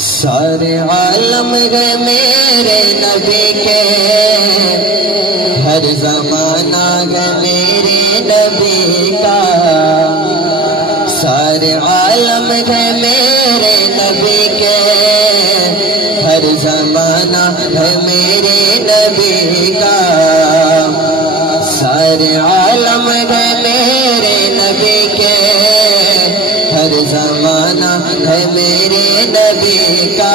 سارے عالم گئے میرے نبی کے، ہر زمانہ گئے میرے نبی کا، سارے عالم گئے میرے نبی کے، ہر زمانہ ہے میرے نبی کا، سارے عالم گئے میرے نبی کے، ہر زمانہ ہے میرے نبی کا،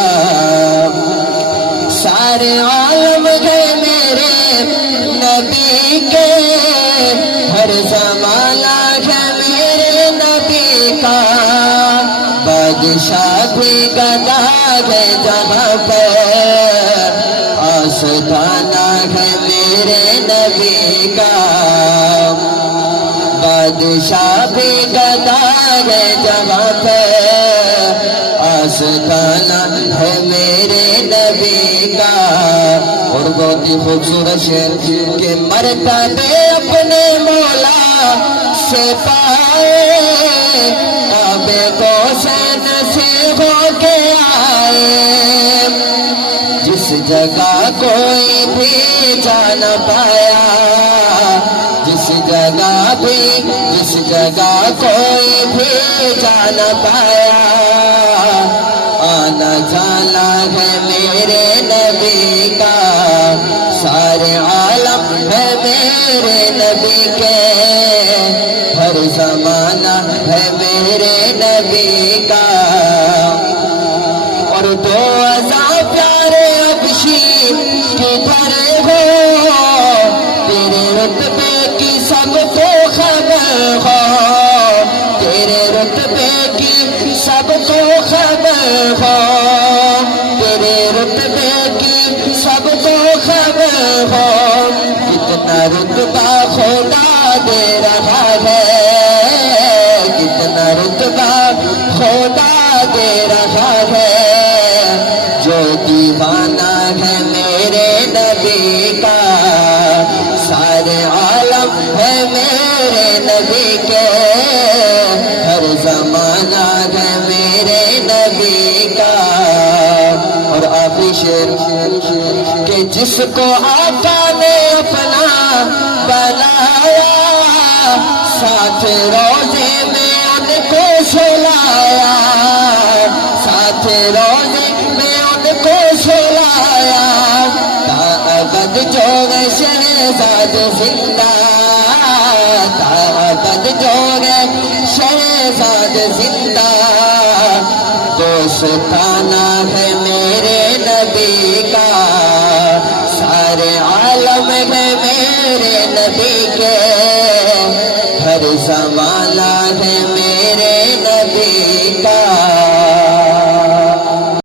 سارے عالم گئے میرے نبی کے، ہر زمانہ ہے میرے نبی کا، بادشاہ بھی گدا ہے جہاں پر، آستانہ ہے میرے نبی کا، بادشاہ بھی گدا ہے جہاں پر، آستانہ ہے میرے نبی کا۔ اور بہت ہی خوبصورت شعر کہ مرتبے اپنے مولا سے پائے، کعبے کو حسین سے ہو کے آئے، جس جگہ کوئی بھی جا نہ پایا، جس جگہ کوئی بھی جا نہ پایا، آنا جانا ہے میرے نبی کا، سارے عالم ہے میرے نبی کے، ہر زمانہ ہے میرے نبی کا۔ اور دو ہزار پیارے ابشی کدھر ہو، تیرے رتبے کی سب کو خبر ہو، تیرے رتبے کی سب کو خبر ہو، تیرے رتبے کی سب کو خبر ہو، کتنا رتبہ خدا دے رہا ہے، کتنا رتبہ خدا دے رہا ہے، جو دیوانہ ہے میرے نبی کا، سارے عالم ہے میرے نبی کے، ہر زمانہ ہے میرے نبی کا۔ اور آخری شعر کہ جس کو آقا نے اپنا بنایا، ساتھ روزے میں ان کو سلایا، ساتھ روزے میں ان کو سلایا، تا ابد جو گئے شہزاد زندہ، تا ابد جو گئے شہزاد زندہ، دوستانہ ہے میرے نبی کا، سارے عالم ہے میرے نبی کے، ہر زمان